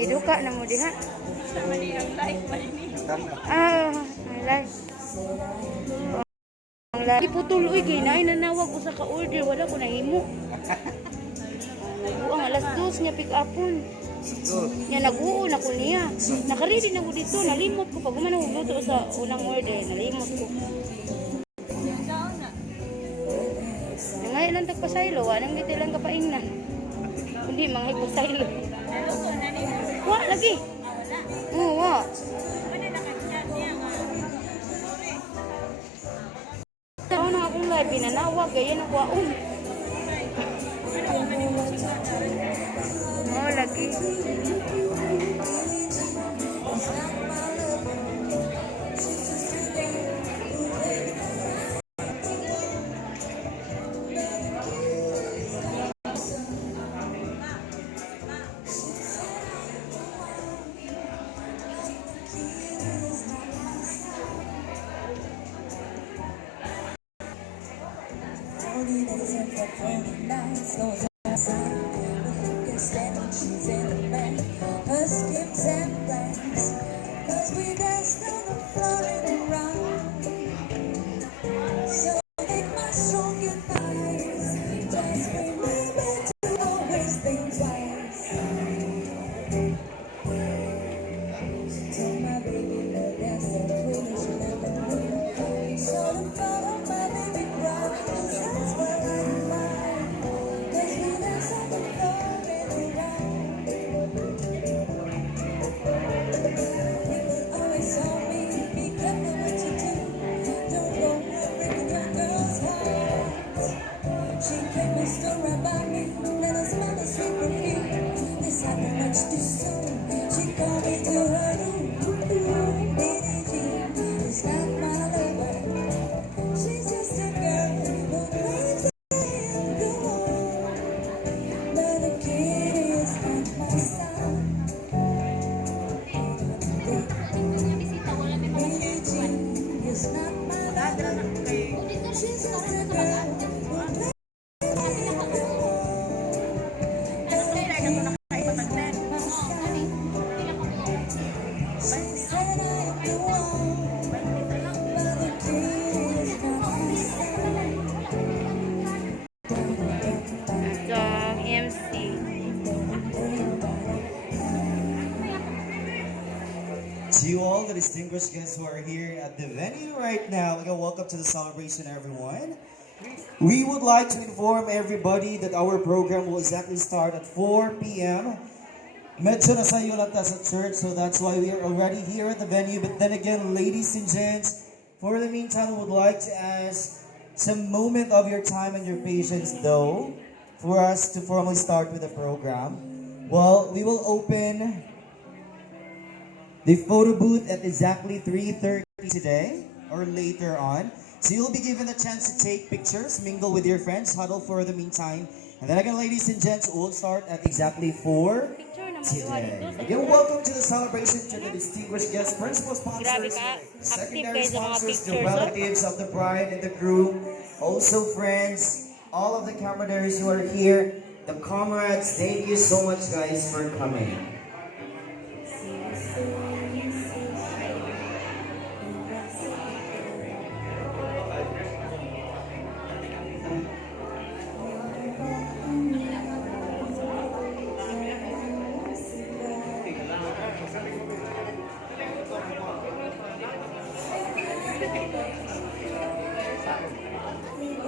Giduka na mo diha. Sama ni ang live pa ni. Ah, ang live. Ang live. Iputuloy kay na nanawag ko sa ka-order, wala ko nahimo. Ang alas 2 niya pick upon. Nya nag-uo na ko niya. Nakaready na ko dito, nalimot ko pag gumanong luto sa unang order, nalimot ko. Ngayon lang tagpasaylo, anong giti lang kapaingnan. Hindi, mga hipasaylo. Wa, lagi. Oo, wa. Tao na akong live, pinanawag, ganyan ang waon. Oo, lagi. To you all, the distinguished guests who are here at the venue right now, welcome to the celebration, everyone. We would like to inform everybody that our program will exactly start at 4 p.m. Medyo nasa yulata sa church, so that's why we are already here at the venue. But then again, ladies and gents, for the meantime, we would like to ask some moment of your time and your patience, though, for us to formally start with the program. Well, we will open the photo booth at exactly 3:30 today or later on. So you'll be given a chance to take pictures, mingle with your friends, huddle for the meantime. And then again, ladies and gents, we'll start at exactly 4 today. Again, welcome to the celebration to the distinguished guests, principal sponsors, secondary sponsors, the relatives of the bride and the groom, also friends, all of the camaraderies who are here, the comrades. Thank you so much, guys, for coming.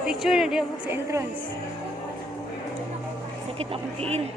Picture na di ako sa entrance. Sakit akong tiil.